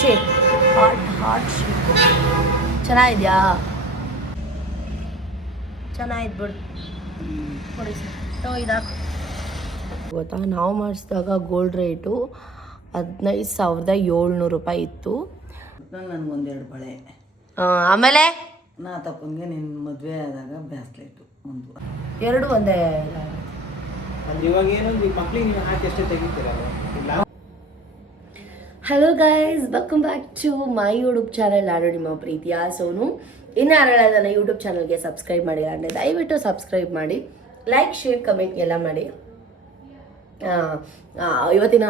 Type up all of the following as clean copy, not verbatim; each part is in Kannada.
ಶೇಪ್, ಹಾರ್ಟ್ ಶೇಪ್ ಚೆನ್ನಾಗಿದೆಯಾ? ಚೆನ್ನಾಗಿದ್ದು ಬಿಡು ಕೊಡಿ ಸರ್. ಇದಾಕು ಗೊತ್ತಾ, ನಾವು ಮಾಡಿಸಿದಾಗ ಗೋಲ್ಡ್ ರೇಟು 15,700 ರೂಪಾಯಿ ಇತ್ತು. ನನಗೊಂದೆರಡು ಬಳೆ, ಆಮೇಲೆ ನಾ ತಪ್ಪಂಗೆ ನಿನ್ನ ಮದುವೆ ಆದಾಗ ಬ್ಯಾಸ್ಲೆಟು ಒಂದು ಎರಡು ಒಂದೇ. ಇವಾಗ ಏನೊಂದು ಮಕ್ಳಿಗೆ ನೀವು ಹಾಕಿ ಅಷ್ಟೇ ತೆಗಿತೀರಲ್ಲ. Hello guys, welcome back to my YouTube channel. ನಾನು ನಿಮ್ಮ ಪ್ರೀತಿಯ ಸೋನು. ಇನ್ನು ಯಾರೆಲ್ಲ ನನ್ನ ಯೂಟ್ಯೂಬ್ ಚಾನಲ್ಗೆ ಸಬ್ಸ್ಕ್ರೈಬ್ ಮಾಡಿಲ್ಲ ಅಂದರೆ ದಯವಿಟ್ಟು ಸಬ್ಸ್ಕ್ರೈಬ್ ಮಾಡಿ, ಲೈಕ್ ಶೇರ್ ಕಮೆಂಟ್ ಎಲ್ಲ ಮಾಡಿ. ಇವತ್ತಿನ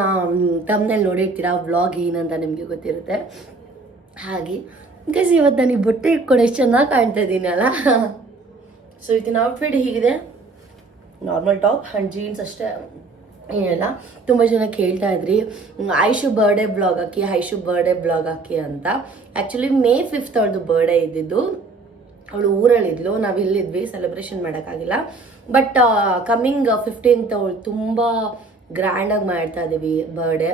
ತಮ್ಮನೇಲಿ ನೋಡಿರ್ತೀರಾ ವ್ಲಾಗ್ ಏನಂತ ನಿಮಗೆ ಗೊತ್ತಿರುತ್ತೆ. ಹಾಗೆ ಗೈಸ್, ಇವತ್ತು ನನಗೆ ಬಟ್ಟೆ ಇಟ್ಕೊಂಡು ಎಷ್ಟು ಚೆನ್ನಾಗಿ ಕಾಣ್ತಾ ಇದ್ದೀನಿ ಅಲ್ಲ. ಸೊ ಇವತ್ತಿನ ಔಟ್ಫಿಟ್ ಹೀಗಿದೆ, ನಾರ್ಮಲ್ ಟಾಪ್ ಆ್ಯಂಡ್ ಜೀನ್ಸ್ ಅಷ್ಟೇ, ಏನಿಲ್ಲ. ತುಂಬ ಜನ ಕೇಳ್ತಾ ಇದ್ರಿ ಐಶು ಬರ್ಡೇ ಬ್ಲಾಗ್ ಹಾಕಿ ಅಂತ. ಆ್ಯಕ್ಚುಲಿ May 5th ಅವಳದು ಬರ್ಡೇ ಇದ್ದಿದ್ದು. ಅವಳು ಊರಲ್ಲಿದ್ಲು, ನಾವು ಇಲ್ಲಿದ್ವಿ, ಸೆಲೆಬ್ರೇಷನ್ ಮಾಡೋಕ್ಕಾಗಿಲ್ಲ. ಬಟ್ ಕಮ್ಮಿಂಗ್ 15th ಅವಳು ತುಂಬ ಗ್ರ್ಯಾಂಡಾಗಿ ಮಾಡ್ತಾ ಇದ್ದೀವಿ ಬರ್ಡೇ.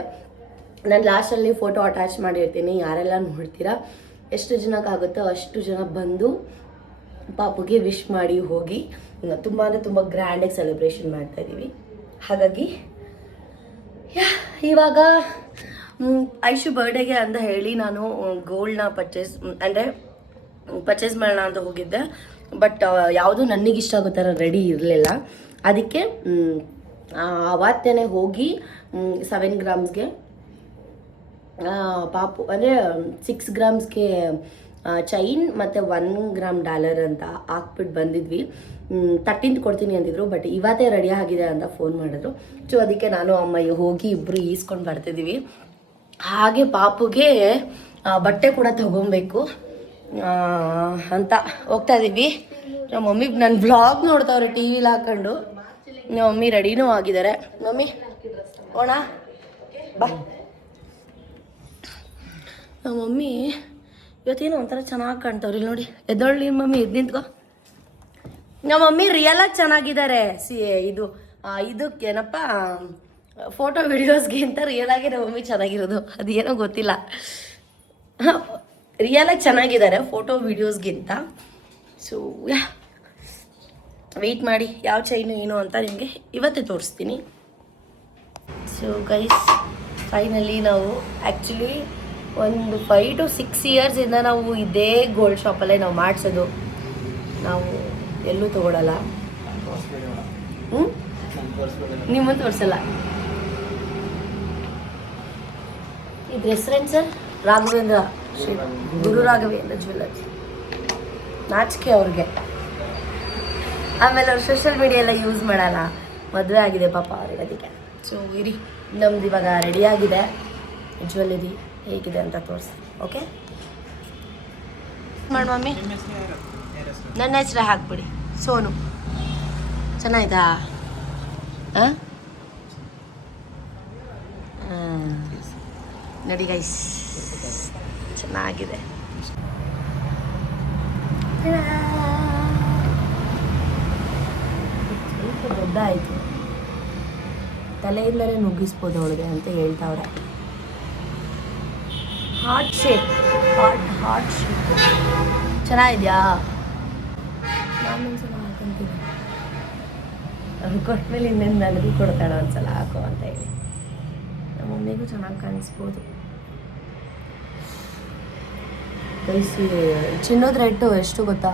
ನಾನು ಲಾಸ್ಟಲ್ಲಿ ಫೋಟೋ ಅಟ್ಯಾಚ್ ಮಾಡಿರ್ತೀನಿ, ಯಾರೆಲ್ಲ ನೋಡ್ತೀರಾ, ಎಷ್ಟು ಜನಕ್ಕಾಗುತ್ತೋ ಅಷ್ಟು ಜನ ಬಂದು ಪಾಪುಗೆ ವಿಶ್ ಮಾಡಿ ಹೋಗಿ. ತುಂಬ ಅಂದರೆ ತುಂಬ ಗ್ರ್ಯಾಂಡಾಗಿ ಸೆಲೆಬ್ರೇಷನ್ ಮಾಡ್ತಾ ಇದ್ದೀವಿ. ಹಾಗಾಗಿ ಇವಾಗ ಐಶು ಬರ್ಡೇಗೆ ಅಂತ ಹೇಳಿ ನಾನು ಗೋಲ್ಡ್ನ ಪರ್ಚೇಸ್ ಮಾಡೋಣ ಅಂತ ಹೋಗಿದ್ದೆ. ಬಟ್ ಯಾವುದು ನನಗಿಷ್ಟ ಆಗೋ ಥರ ರೆಡಿ ಇರಲಿಲ್ಲ. ಅದಕ್ಕೆ ಅವತ್ತೇ ಹೋಗಿ 7 ಗ್ರಾಮ್ಸ್ಗೆ ಪಾಪು ಅಂದರೆ 6 ಗ್ರಾಮ್ಸ್ಗೆ ಚೈನ್ ಮತ್ತು 1 ಗ್ರಾಮ್ ಡಾಲರ್ ಅಂತ ಹಾಕ್ಬಿಟ್ಟು ಬಂದಿದ್ವಿ. 13th ಕೊಡ್ತೀನಿ ಅಂತಿದ್ರು, ಬಟ್ ಇವತ್ತೇ ರೆಡಿ ಆಗಿದೆ ಅಂತ ಫೋನ್ ಮಾಡಿದ್ರು. ಸೊ ಅದಕ್ಕೆ ನಾನು ಅಮ್ಮ ಹೋಗಿ ಇಬ್ಬರು ಈಸ್ಕೊಂಡು ಬರ್ತಿದ್ದೀವಿ. ಹಾಗೆ ಪಾಪುಗೆ ಬಟ್ಟೆ ಕೂಡ ತಗೊಬೇಕು ಅಂತ ಹೋಗ್ತಾ ಇದ್ದೀವಿ. ನಮ್ಮ ಮಮ್ಮಿ ನನ್ನ ವ್ಲಾಗ್ ನೋಡ್ತಾವ್ರೆ ಟಿ ವಿಲಿ ಹಾಕೊಂಡು. ನಮ್ಮ ಮಮ್ಮಿ ರೆಡಿನೂ ಆಗಿದ್ದಾರೆ. ಮಮ್ಮಿ ಓಣ ಬಾ. ನಮ್ಮ ಮಮ್ಮಿ ಇವತ್ತೇನೋ ಒಂಥರ ಚೆನ್ನಾಗಿ ಕಾಣ್ತಾವ್ರಿ ನೋಡಿ. ಎದ್ದೊಳ್ಳಿ ಮಮ್ಮಿ, ಎದ್ದು ನಿಂತ್ಕೋ. ನಮ್ಮ ಮಮ್ಮಿ ರಿಯಲಾಗಿ ಚೆನ್ನಾಗಿದ್ದಾರೆ. ಇದಕ್ಕೇನಪ್ಪ ಫೋಟೋ ವಿಡಿಯೋಸ್ಗಿಂತ ರಿಯಲಾಗಿ ನಮ್ಮ ಮಮ್ಮಿ ಚೆನ್ನಾಗಿರೋದು. ಅದೇನೋ ಗೊತ್ತಿಲ್ಲ, ರಿಯಲಾಗಿ ಚೆನ್ನಾಗಿದ್ದಾರೆ ಫೋಟೋ ವಿಡಿಯೋಸ್ಗಿಂತ. ಸೊ ವೆಯ್ಟ್ ಮಾಡಿ ಯಾವ ಚೈನು ಏನು ಅಂತ ನಿಮಗೆ ಇವತ್ತೇ ತೋರಿಸ್ತೀನಿ. ಸೊ ಗೈಸ್, ಫೈನಲಿ ನಾವು ಆ್ಯಕ್ಚುಲಿ ಒಂದು 5 to 6 ಇಯರ್ಸಿಂದ ನಾವು ಇದೇ ಗೋಲ್ಡ್ ಶಾಪಲ್ಲೇ ನಾವು ಮಾಡಿಸೋದು. ನಾವು ಎಲ್ಲೂ ತಗೊಳ್ಳಲ್ಲ. ನಿಮ್ಮನ್ನು ತೋರಿಸಲ್ಲ. ಇದ್ರ ಹೆಸರೇನು ಸರ್? ರಾಘವೇಂದ್ರ, ಗುರು ರಾಘವೇಂದ್ರ ಜ್ಯುವೆಲ್ಲರ್ಸ್. ನಾಚಿಕೆ ಅವ್ರಿಗೆ. ಆಮೇಲೆ ಅವ್ರು ಸೋಷಿಯಲ್ ಮೀಡಿಯಾ ಎಲ್ಲ ಯೂಸ್ ಮಾಡಲ್ಲ, ಮದುವೆ ಆಗಿದೆ ಪಾಪ ಅವ್ರಿಗೆ, ಅದಕ್ಕೆ. ಸೊ ಇರಿ, ನಮ್ದು ಇವಾಗ ರೆಡಿಯಾಗಿದೆ. ಜ್ಯುವೆಲ್ಲರಿ ಹೇಗಿದೆ ಅಂತ ತೋರಿಸಿ. ಓಕೆ ಮಾಡಿ ಮಮ್ಮಿ, ನನ್ನ ಹೆಸರೇ ಹಾಕ್ಬಿಡಿ, ಸೋನು. ಚೆನ್ನಾಯ್ತಾ? ಹಾಂ, ನೋಡಿ ಗೈಸ್, ಚೆನ್ನಾಗಿದೆ. ಸ್ವಲ್ಪ ದೊಡ್ಡ ಆಯಿತು, ತಲೆಯಿಂದಲೇ ನುಗ್ಗಿಸ್ಬೋದು ಅವಳಿಗೆ ಅಂತ ಹೇಳ್ತಾವ್ರೆ. ಹಾರ್ಟ್ ಶೇಪ್ ಚೆನ್ನಾಗಿದೆಯಾ? ನಾನೊಂದ್ಸಲ ಹಾಕೊಂತೀನಿ, ಅವ್ರು ಕೊಟ್ಮೇಲೆ ಇನ್ನೇನು ನನಗೂ ಕೊಡ್ತಾಳೆ ಒಂದ್ಸಲ ಹಾಕೋ ಅಂತ ಹೇಳಿ. ನಮ್ಮ ಮಮ್ಮಿಗೂ ಚೆನ್ನಾಗಿ ಕಾಣಿಸ್ಬೋದು. ಚಿನ್ನದ ರೇಟು ಎಷ್ಟು ಗೊತ್ತಾ?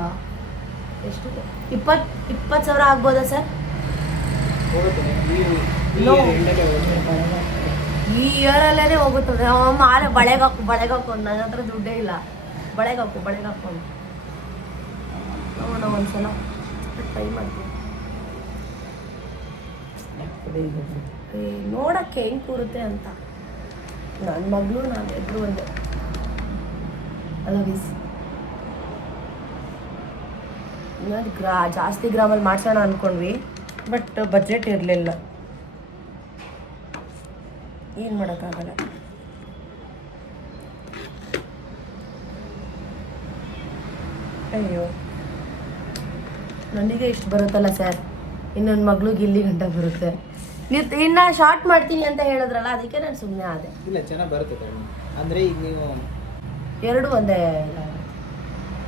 ಎಷ್ಟು? 20,000 ಆಗ್ಬೋದಾ ಸರ್? ಈ ಇಯರಲ್ಲೇ ಹೋಗುತ್ತದೆ. ಮಾಲೆ ಬಳೆಗೆ ಹಾಕು. ನನ್ನ ಹತ್ರ ದುಡ್ಡೇ ಇಲ್ಲ. ಬಳೆಗೆ ಹಾಕು. ನೋಡೋಣ ಒಂದ್ಸಲ ಟ್ರೈ ಮಾಡ್ತೀನಿ. ನೋಡಕ್ಕೆ ಹೆಂಗೆ ಕೂರುತ್ತೆ ಅಂತ. ನನ್ನ ಮಗಳು ನಾನು ಎದ್ರು ಒಂದೇ ಅಲ್ಲ ವೀಸ್. ಜಾಸ್ತಿ ಗ್ರಾಮಲ್ಲಿ ಮಾಡ್ಸೋಣ ಅಂದ್ಕೊಂಡ್ವಿ, ಬಟ್ ಬಜೆಟ್ ಇರಲಿಲ್ಲ. ಏನು ಮಾಡೋಕ್ಕಾಗಲ್ಲ. ಅಯ್ಯೋ, ನನಗೆ ಇಷ್ಟು ಬರುತ್ತಲ್ಲ ಸರ್, ಇನ್ನೊಂದು ಮಗಳಿಗೆ ಇಲ್ಲಿ ಗಂಟ ಬರುತ್ತೆ. ನೀವು ಇನ್ನು ಶಾರ್ಟ್ ಮಾಡ್ತೀನಿ ಅಂತ ಹೇಳಿದ್ರಲ್ಲ, ಅದಕ್ಕೆ ನಾನು ಸುಮ್ಮನೆ ಆದೆ. ಇಲ್ಲ, ಚೆನ್ನಾಗಿ ಬರುತ್ತೆ. ಅಂದರೆ ಈಗ ನೀವು ಎರಡು ಒಂದೇ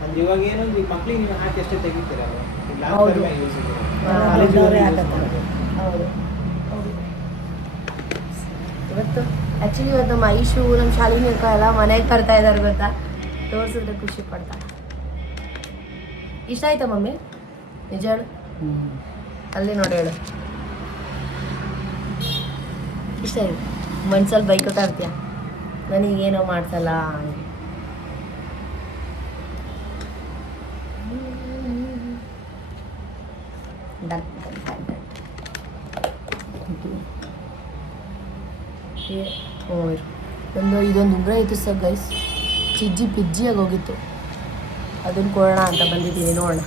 ಅಂದ್ರೆ ಇವಾಗ ಏನೊಂದು ಈಗ ಮಕ್ಳಿಗೆ ನೀವು ಹಾಕಿ ಅಷ್ಟೇ ತೆಗಿತೀರಲ್ಲ ಹೌದು. ದೊಡ್ಡವ್ರೇ ಹಾಕತ್ತಾರೆ. ಹೌದು ಇವತ್ತು ಆ್ಯಕ್ಚುಲಿ ಇವತ್ತು ನಮ್ಮ ಐಶು ನಮ್ಮ ಶಾಲಿನಿ ಅಕ್ಕ ಎಲ್ಲ ಮನೆಗೆ ಬರ್ತಾ ಇದ್ದಾರೆ ಗೊತ್ತಾ, ತೋರಿಸಿದ್ರೆ ಖುಷಿ ಪಡ್ತಾರೆ. ಇಷ್ಟ ಆಯ್ತಾ ಮಮ್ಮಿ? ನಿಜ ಹೇಳು, ಅಲ್ಲಿ ನೋಡಿ ಹೇಳು, ಇಷ್ಟ ಆಯ್ತು? ಮನ್ಸಲ್ಲಿ ಬೈಕೋತಾ ಇರ್ತೀಯ ನನಗೇನೋ ಮಾಡ್ಸಲ್ಲ. ಡನ್ ಡನ್ ಡನ್ ಡನ್. ಒಂದು ಇದೊಂದು ಉಂಗುರ ಇತ್ತು ಸರ್ ಗೈಸ್, ಪಿಜ್ಜಿಯಾಗಿ ಹೋಗಿತ್ತು, ಅದನ್ನ ಕೊಡೋಣ ಅಂತ ಬಂದಿದ್ದೀನಿ. ನೋಡೋಣ.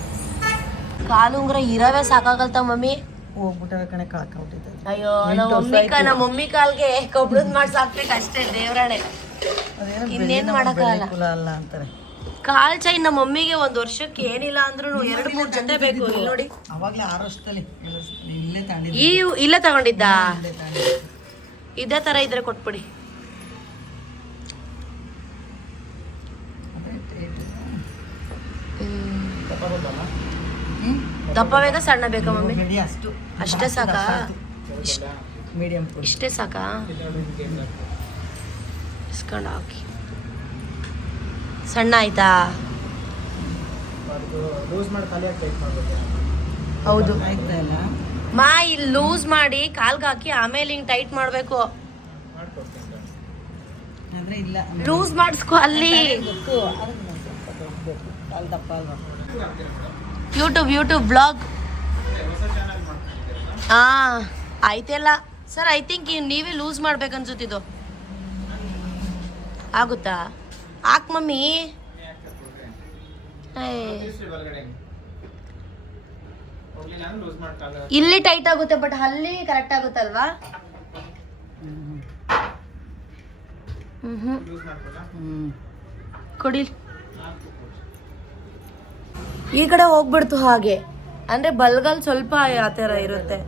ಕಾಲು ಉಂಗುರ ಇರವೇ ಸಾಕಾಗಲ್ತ ಮಮ್ಮಿ. ಹೋಗ್ಬಿಟ್ಟವೆ ಕಣೆ ಕಳ್ಕೊಂಬಿಟ್ಟಿದ್ದೆ. ಅಯ್ಯೋ ನಮ್ಮ ಮಮ್ಮಿ ಕಾಲ್ಗೆ ಕಬ್ಳದ್ ಮಾಡಿ ಸಾಕ್ಬೇಕು ಅಷ್ಟೇ ದೇವ್ರಾಣೆ, ಇನ್ನೇನ್ ಮಾಡಕ್ಕಾಗಲ್ಲ. ಕುಲ ಅಲ್ಲ ಅಂತಾರೆ. ಕಾಲ್ ಚೈನ್ ನಮ್ಮ ಮಮ್ಮಿಗೆ ಒಂದು ವರ್ಷಕ್ಕೆ ಏನಿಲ್ಲ ಅಂದ್ರೂ 2-3 ಜೊತೆ ಬೇಕು. ಇಲ್ಲಿ ನೋಡಿ, ಅವಾಗಲೇ 6 ವರ್ಷದಲ್ಲಿ ಇಲ್ಲೇ ತಾಂಡಿದ್ದೆ. ಇಲ್ಲೇ ತಗೊಂಡಿದ್ದ. ಇದೇ ತರ ಇದ್ರೆ ಕೊಟ್ಬಿಡಿ. ದಪ್ಪ ಬೇಕಾ ಸಣ್ಣ ಬೇಕಾ ಮಮ್ಮಿ? ಅಷ್ಟು ಅಷ್ಟೇ ಸಾಕಾ? ಮೀಡಿಯಂ ಇಷ್ಟೇ ಸಾಕಾ? ಇಸ್ಕೊಂಡು ಹಾಕಿ. ಸಣ್ಣ ಆಯ್ತಾ? ಲೂಸ್ ಮಾಡಿ ಖಾಲಿ ಆಗಿ ಟೈಟ್ ಮಾಡ್ಬೇಕು. ಹೌದು ಆಯ್ತಾ ಇಲ್ಲ ಮಾ, ಇಲ್ಲಿ ಲೂಸ್ ಮಾಡಿ ಕಾಲ್ಗೆ ಹಾಕಿ ಆಮೇಲೆ ಹಿಂಗ್ ಟೈಟ್ ಮಾಡ್ಬೇಕು. ಅಂದ್ರೆ ಇಲ್ಲ ಲೂಸ್ ಮಾಡಿಸ್ಕೊ ಅಲ್ಲಿ. ಗೊತ್ತು ಅಲ್ಲಿ ದಪ್ಪ ಅಲ್ವಾ. YouTube blog. ಹಾ ಆಯ್ತೆಲ್ಲ ಸರ್. ಐ ಥಿಂಕ್ ನೀವೇ ಲೂಸ್ ಮಾಡ್ಬೇಕನ್ಸುತ್ತಿದ್ದು. ಆಗುತ್ತಾ? ಹಾಕ್ ಮಮ್ಮಿ. ಇಲ್ಲಿ ಟೈಟ್ ಆಗುತ್ತೆ ಬಟ್ ಅಲ್ಲಿ ಕರೆಕ್ಟ್ ಆಗುತ್ತಲ್ವಾ? ಕೊಡಿ. ಈ ಕಡೆ ಹೋಗ್ಬಿಡ್ತು ಹಾಗೆ, ಅಂದ್ರೆ ಬಲ್ಗಲ್ ಸ್ವಲ್ಪ ಆ ಥರ ಇರುತ್ತೆ.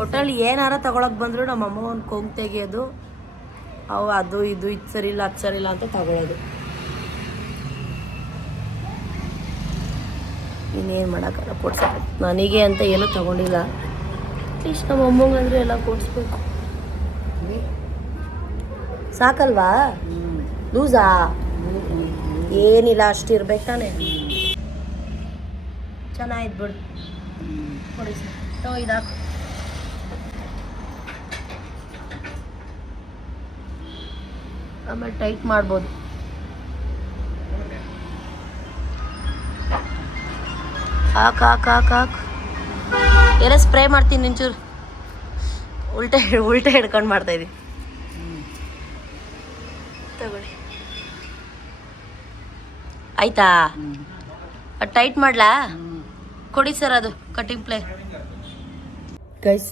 ಒಟ್ಟಲ್ಲಿ ಏನಾರ ತಗೊಳಕ್ ಬಂದ್ರು ನಮ್ಮ ಅಮ್ಮ ಒಂದು ಕೊಂಗ್ ತೆಗಿಯೋದು, ಅವು ಅದು ಇದು ಸರಿ ಇಲ್ಲ ಅದು ಸರಿ ಇಲ್ಲ ಅಂತ ತಗೊಳ್ಳೋದು. ಇನ್ನೇನು ಮಾಡೋಕ್ಕಲ್ಲ, ಕೊಡ್ಸಕ್ಕೆ ನನಗೆ ಅಂತ ಏನೂ ತಗೊಂಡಿಲ್ಲ. ಅಟ್ಲೀಸ್ಟ್ ನಮ್ಮ ಅಮ್ಮಂಗಂದ್ರೆ ಎಲ್ಲ ಕೊಡಿಸ್ಬೇಕು. ಸಾಕಲ್ವಾ? ಲೂಸಾ? ಏನಿಲ್ಲ, ಅಷ್ಟು ಇರ್ಬೇಕು ತಾನೆ. ಚೆನ್ನಾಗಿದ್ದು ಬಿಡು. ಕೊಡಿ ಸರ್, ಇದಾಕು. ಆಮೇಲೆ ಟೈಟ್ ಮಾಡ್ಬೋದು. ಹಾಕ್ ಎಲ್ಲ ಸ್ಪ್ರೇ ಮಾಡ್ತೀನಿ ನಿಂಚೂರು. ಉಲ್ಟೆ ಹಿಡ್ಕೊಂಡು ಮಾಡ್ತಾ ಇದ್ದೀನಿ. ತಗೊಳ್ಳಿ. ಆಯ್ತಾ? ಟೈಟ್ ಮಾಡ್ಲಾ? ಕೊಡಿ ಸರ್, ಅದು ಕಟಿಂಗ್ ಪ್ಲೇ. ಗೈಸ್,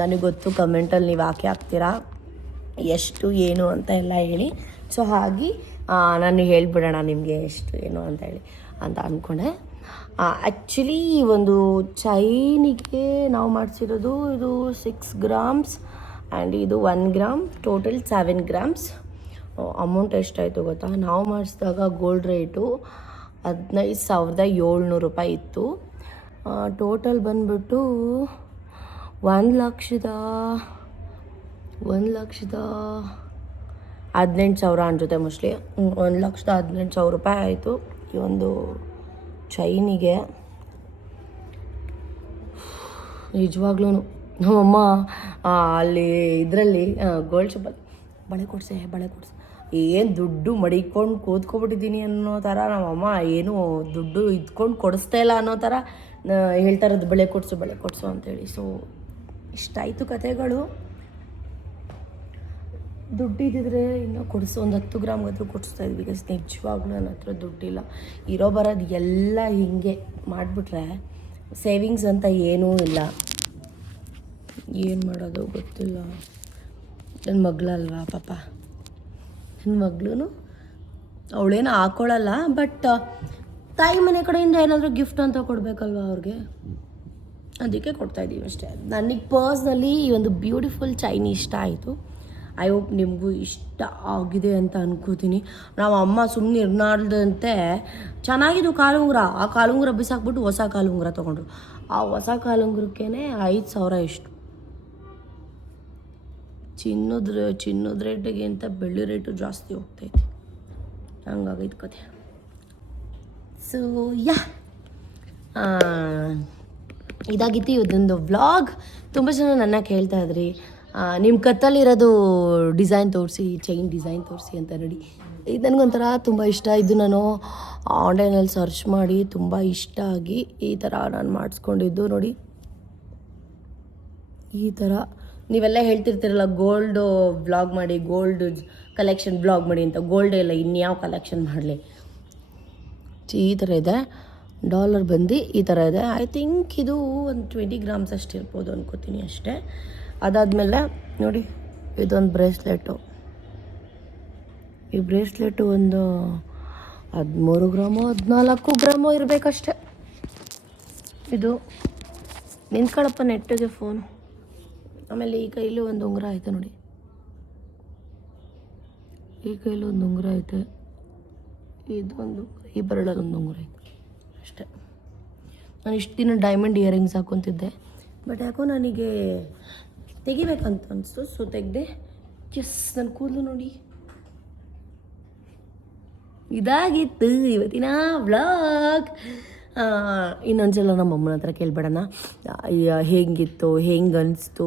ನನಗೆ ಗೊತ್ತು ಕಮೆಂಟಲ್ಲಿ ನೀವು ಹಾಕ್ತೀರಾ ಎಷ್ಟು ಏನು ಅಂತ ಎಲ್ಲ ಹೇಳಿ. ಸೊ ಹಾಗೆ ನಾನು ಹೇಳ್ಬಿಡೋಣ ನಿಮಗೆ ಎಷ್ಟು ಏನು ಅಂತ ಹೇಳಿ ಅಂತ ಅಂದ್ಕೊಂಡೆ. ಆ್ಯಕ್ಚುಲಿ ಒಂದು ಚೈನಿಗೆ ನಾವು ಮಾಡಿಸಿರೋದು ಇದು 6 grams ಆ್ಯಂಡ್ ಇದು 1 gram, ಟೋಟಲ್ 7 grams. ಅಮೌಂಟ್ ಎಷ್ಟಾಯಿತು ಗೊತ್ತಾ? ನಾವು ಮಾಡಿಸಿದಾಗ ಗೋಲ್ಡ್ ರೇಟು 15,700 ರೂಪಾಯಿ ಇತ್ತು. ಟೋಟಲ್ ಬಂದ್ಬಿಟ್ಟು 1,18,000 ಅನ್ಸುತ್ತೆ ಮೋಸ್ಟ್ಲಿ. 1,18,000 ರೂಪಾಯಿ ಆಯಿತು ಈ ಒಂದು ಚೈನಿಗೆ. ನಿಜವಾಗ್ಲೂ ನಮ್ಮಮ್ಮ ಅಲ್ಲಿ ಇದರಲ್ಲಿ ಗೋಲ್ಡ್ ಶಾಪಲ್ಲಿ ಬಳೆ ಕೊಡ್ಸೆ ಏನು ದುಡ್ಡು ಮಡಿಕೊಂಡು ಕೂತ್ಕೊಬಿಟ್ಟಿದ್ದೀನಿ ಅನ್ನೋ ಥರ ನಮ್ಮಮ್ಮ ಏನು ದುಡ್ಡು ಇದ್ಕೊಂಡು ಕೊಡಿಸ್ತಾ ಇಲ್ಲ ಅನ್ನೋ ಥರ ಹೇಳ್ತಾ ಇರೋದು, ಬಳೆ ಕೊಡಿಸು ಅಂತೇಳಿ. ಸೊ ಇಷ್ಟಾಯಿತು ಕತೆಗಳು. ದುಡ್ಡು ಇದ್ದಿದ್ರೆ ಇನ್ನೂ ಕೊಡಿಸು, ಒಂದು 10 ಗ್ರಾಮ್ಗಾದ್ರೂ ಕೊಡಿಸ್ತಾಯಿದ್ವಿ. ಬಿಕಾಸ್ ನಿಜವಾಗ್ಲೂ ನನ್ನ ಹತ್ರ ದುಡ್ಡಿಲ್ಲ. ಇರೋ ಬರೋದು ಎಲ್ಲ ಹೀಗೆ ಮಾಡಿಬಿಟ್ರೆ ಸೇವಿಂಗ್ಸ್ ಅಂತ ಏನೂ ಇಲ್ಲ. ಏನು ಮಾಡೋದು ಗೊತ್ತಿಲ್ಲ. ನನ್ನ ಮಗಳಲ್ವಾ ಪಾಪ, ನನ್ನ ಮಗಳೂ ಅವಳೇನು ಹಾಕ್ಕೊಳ್ಳಲ್ಲ. ಬಟ್ ತಾಯಿ ಮನೆ ಕಡೆಯಿಂದ ಏನಾದರೂ ಗಿಫ್ಟ್ ಅಂತ ಕೊಡಬೇಕಲ್ವ ಅವ್ರಿಗೆ, ಅದಕ್ಕೆ ಕೊಡ್ತಾಯಿದ್ದೀವಿ ಅಷ್ಟೇ. ನನಗೆ ಪರ್ಸ್ನಲಿ ಈ ಒಂದು ಬ್ಯೂಟಿಫುಲ್ ಚೈನ್ ಇಷ್ಟ ಆಯಿತು. ಐ ಹೋಪ್ ನಿಮಗೂ ಇಷ್ಟ ಆಗಿದೆ ಅಂತ ಅನ್ಕೋತೀನಿ. ನಾವು ಅಮ್ಮ ಸುಮ್ಮನೆ ಇರ್ನಾರ್ದಂತೆ ಚೆನ್ನಾಗಿದ್ದು ಕಾಲುಂಗುರ, ಆ ಕಾಲುಂಗುರ ಬಿಸಾಕ್ಬಿಟ್ಟು ಹೊಸ ಕಾಲುಂಗುರ ತೊಗೊಂಡ್ರು. ಆ ಹೊಸ ಕಾಲುಂಗುರಕ್ಕೇ 5,000 ಎಷ್ಟು. ಚಿನ್ನದ ರೇಟಿಗಿಂತ ಬೆಳ್ಳಿ ರೇಟು ಜಾಸ್ತಿ ಹೋಗ್ತೈತಿ. ಹಂಗಾಗೈತೆ ಕತೆ. ಸೊ ಯಾ ಇದಾಗಿತ್ತು ಇವತ್ತೊಂದು ವ್ಲಾಗ್. ತುಂಬ ಜನ ನನ್ನ ಕೇಳ್ತಾ ಇದ್ರಿ ನಿಮ್ಮ ಕತ್ತಲ್ಲಿರೋದು ಡಿಸೈನ್ ತೋರಿಸಿ, ಚೈನ್ ಡಿಸೈನ್ ತೋರಿಸಿ ಅಂತ. ನೋಡಿ, ಇದು ನನಗೊಂಥರ ತುಂಬ ಇಷ್ಟ. ಇದು ನಾನು ಆನ್ಲೈನಲ್ಲಿ ಸರ್ಚ್ ಮಾಡಿ ತುಂಬ ಇಷ್ಟ ಆಗಿ ಈ ಥರ ನಾನು ಮಾಡಿಸ್ಕೊಂಡಿದ್ದು. ನೋಡಿ, ಈ ಥರ ನೀವೆಲ್ಲ ಹೇಳ್ತಿರ್ತೀರಲ್ಲ ಗೋಲ್ಡು ವ್ಲಾಗ್ ಮಾಡಿ, ಗೋಲ್ಡ್ ಕಲೆಕ್ಷನ್ ವ್ಲಾಗ್ ಮಾಡಿ ಅಂತ. ಗೋಲ್ಡ್ ಇಲ್ಲ, ಇನ್ಯಾವ ಕಲೆಕ್ಷನ್ ಮಾಡಲಿ. ಈ ಥರ ಇದೆ, ಡಾಲರ್ ಬಂದು ಈ ಥರ ಇದೆ. ಐ ಥಿಂಕ್ ಇದು ಒಂದು 20 ಗ್ರಾಮ್ಸ್ ಅಷ್ಟು ಇರ್ಬೋದು ಅನ್ಕೋತೀನಿ ಅಷ್ಟೇ. ಅದಾದಮೇಲೆ ನೋಡಿ, ಇದೊಂದು ಬ್ರೇಸ್ಲೆಟು. ಈ ಬ್ರೇಸ್ಲೆಟು ಒಂದು 13 ಗ್ರಾಮೋ 14 ಗ್ರಾಮೋ ಇರಬೇಕಷ್ಟೆ. ಇದು ನಿಂತ್ಕೊಳ್ಳಪ್ಪ ನೆಟ್ಟಿಗೆ ಫೋನು. ಆಮೇಲೆ ಈ ಕೈಲಿ ಒಂದು ಉಂಗುರ ಐತೆ ನೋಡಿ, ಈ ಕೈಲಿ ಒಂದು ಉಂಗುರ ಐತೆ, ಇದೊಂದು ಈ ಬರಡಲ್ಲಿ ಒಂದು ಉಂಗುರ ಐತೆ ಅಷ್ಟೇ. ನಾನು ಇಷ್ಟು ದಿನ ಡೈಮಂಡ್ ಇಯರಿಂಗ್ಸ್ ಹಾಕ್ಕೊತಿದ್ದೆ, ಬಟ್ ಯಾಕೋ ನನಗೆ ತೆಗಿಬೇಕಂತ ಅನಿಸ್ತು, ಸೊ ತೆಗೆದೆ. ನನ್ನ ಕೂದಲು ನೋಡಿ. ಇದಾಗಿತ್ತು ಇವತ್ತಿನ ವ್ಲಾಗ್. ಇನ್ನೊಂದ್ಸಲ ನಮ್ಮ ಅಮ್ಮನ ಹತ್ರ ಕೇಳ್ಬೇಡಣ ಹೇಗಿತ್ತು, ಹೆಂಗೆ ಅನಿಸ್ತು,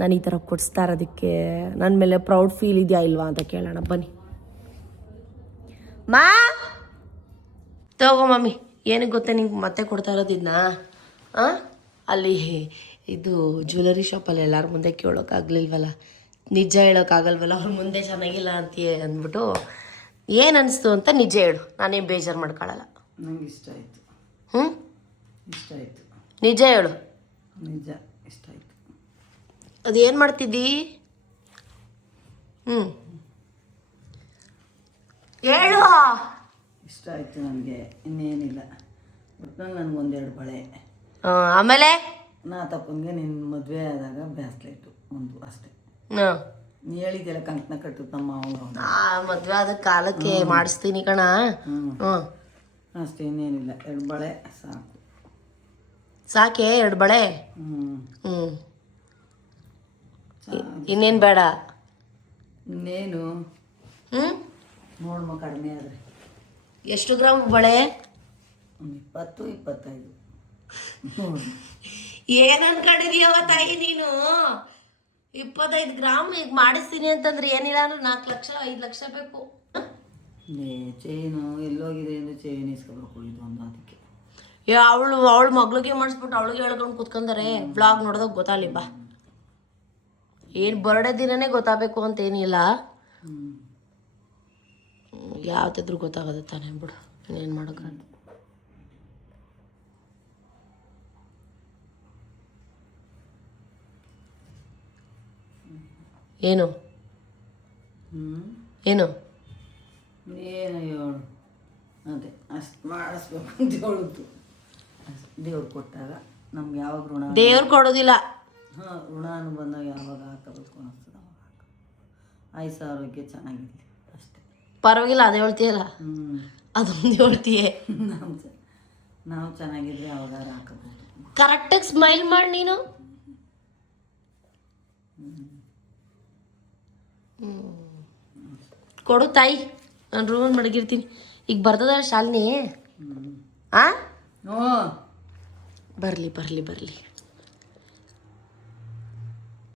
ನಾನು ಈ ಥರ ಕೊಡಿಸ್ತಾ ಇರೋದಕ್ಕೆ ನನ್ನ ಮೇಲೆ ಪ್ರೌಡ್ ಫೀಲ್ ಇದೆಯಾ ಇಲ್ವಾ ಅಂತ ಕೇಳೋಣ ಬನ್ನಿ. ಮಾ ತಗೋ ಮಮ್ಮಿ, ಏನಕ್ಕೆ ಗೊತ್ತೇ ನಿಂಗೆ ಮತ್ತೆ ಕೊಡ್ತಾ ಇರೋದಿದ್ನ ಅಲ್ಲಿ ಇದು ಜ್ಯುವೆಲರಿ ಶಾಪಲ್ಲಿ ಎಲ್ಲರ ಮುಂದೆ ಕೇಳೋಕ್ಕಾಗಲಿಲ್ವಲ್ಲ, ನಿಜ ಹೇಳೋಕ್ಕಾಗಲ್ವಲ್ಲ, ಅವ್ರ ಮುಂದೆ ಚೆನ್ನಾಗಿಲ್ಲ ಅಂತೀಯ ಅಂದ್ಬಿಟ್ಟು ಏನು ಅನಿಸ್ತು ಅಂತ ನಿಜ ಹೇಳು, ನಾನೇನು ಬೇಜಾರು ಮಾಡ್ಕೊಳ್ಳಲ್ಲ. ನಂಗೆ ಇಷ್ಟ ಆಯಿತು. ಇಷ್ಟ ಆಯಿತು. ನಿಜ ಹೇಳು. ನಿಜ ಇಷ್ಟ ಆಯಿತು. ಅದೇನು ಮಾಡ್ತಿದ್ದಿ? ಹೇಳು. ಇಷ್ಟ ಆಯಿತು ನನಗೆ, ಇನ್ನೇನಿಲ್ಲ. ಒಟ್ಟಿನಲ್ಲಿ ನನಗೊಂದೆರಡು ಬಳೆ, ಆಮೇಲೆ ನಾ ತಪ್ಪಂಗೆ ನಿನ್ನ ಮದುವೆ ಆದಾಗ ಬ್ಯಾಸ್ಲೆಟು ಒಂದು ಅಷ್ಟೇ. ನೀ ಹೇಳಿದ್ದೆಲ್ಲ ಕಂಕಣ ಕಟ್ಟು ನಮ್ಮ ಅವರು ಮದುವೆ ಆದ ಕಾಲಕ್ಕೆ ಮಾಡಿಸ್ತೀನಿ ಕಣ. ಅಷ್ಟೇ, ಇನ್ನೇನಿಲ್ಲ. 2 ಬಳೆ ಸಾಕು. ಸಾಕೆ 2 ಬಳೆ? ಇನ್ನೇನು ಬೇಡ? ಇನ್ನೇನು ನೋಡ್ಮ ಕಡಿಮೆ ಆದರೆ. ಎಷ್ಟು ಗ್ರಾಮ್ ಬಳೆ? 20-25. ಏನು ಅನ್ಕೊಂಡಿದೀಯವ ತಾಯಿ ನೀನು? 25 ಗ್ರಾಮ್ ಈಗ ಮಾಡಿಸ್ತೀನಿ ಅಂತಂದ್ರೆ ಏನಿಲ್ಲ ಅಂದ್ರೆ 4 ಲಕ್ಷ 5 ಲಕ್ಷ ಬೇಕು. ಚೈನು ಎಲ್ಲೋಗಿದೆ ಅಂದರೆ ಚೈನ್ ಇಸ್ಕೋಬೇಕು ಇದು ಒಂದು. ಅದಕ್ಕೆ ಅವಳು ಮಗಳಿಗೆ ಮಾಡಿಸ್ಬಿಟ್ಟು ಅವಳಿಗೆ ಹೇಳ್ಕೊಂಡು ಕೂತ್ಕೊಂಡಾರೆ. ವ್ಲಾಗ್ ನೋಡಿದಾಗ ಗೊತ್ತಾಗಲಿ ಬಾ. ಏನು ಬರ್ಡೇ ದಿನನೇ ಗೊತ್ತಾಗಬೇಕು ಅಂತೇನಿಲ್ಲ, ಯಾವ್ದಾದ್ರು ಗೊತ್ತಾಗೋದು ತಾನೇ ಬಿಡು, ಇನ್ನೇನು ಮಾಡೋಕ್ಕಾಗ. ಏನು ಏನು ಏನು ಹೇಳು, ಅದೇ ಅಷ್ಟು ಮಾಡಿಸ್ಬೇಕು ಅಂತ ಹೇಳುದು. ದೇವ್ರು ಕೊಟ್ಟಾಗ ನಮ್ಗೆ ಯಾವಾಗ ಋಣ, ದೇವ್ರು ಕೊಡೋದಿಲ್ಲ. ಋಣ ಬಂದಾಗ ಯಾವಾಗ ಹಾಕಬೇಕು ಅನ್ನಿಸ್ತದೆ ಅವಾಗ ಹಾಕ. ಆಯುಷ ಆರೋಗ್ಯ ಚೆನ್ನಾಗಿರಲಿ ಅಷ್ಟೇ. ಪರವಾಗಿಲ್ಲ, ಅದು ಹೇಳ್ತೀಯಲ್ಲ, ಅದೊಂದು ಹೇಳ್ತೀಯೇ. ನಾವು ಚೆನ್ನಾಗಿದ್ರೆ ಯಾವಾಗಾರ ಹಾಕಬಹುದು. ಕರೆಕ್ಟಾಗಿ ಸ್ಮೈಲ್ ಮಾಡಿ ನೀನು. ಕೊಡು ತಾಯಿ, ನಾನು ರೂಮಲ್ಲಿ ಮಡಗಿರ್ತೀನಿ. ಈಗ ಬರ್ತದ ಶಾಲಿನಿ? ಬರಲಿ ಬರಲಿ ಬರಲಿ.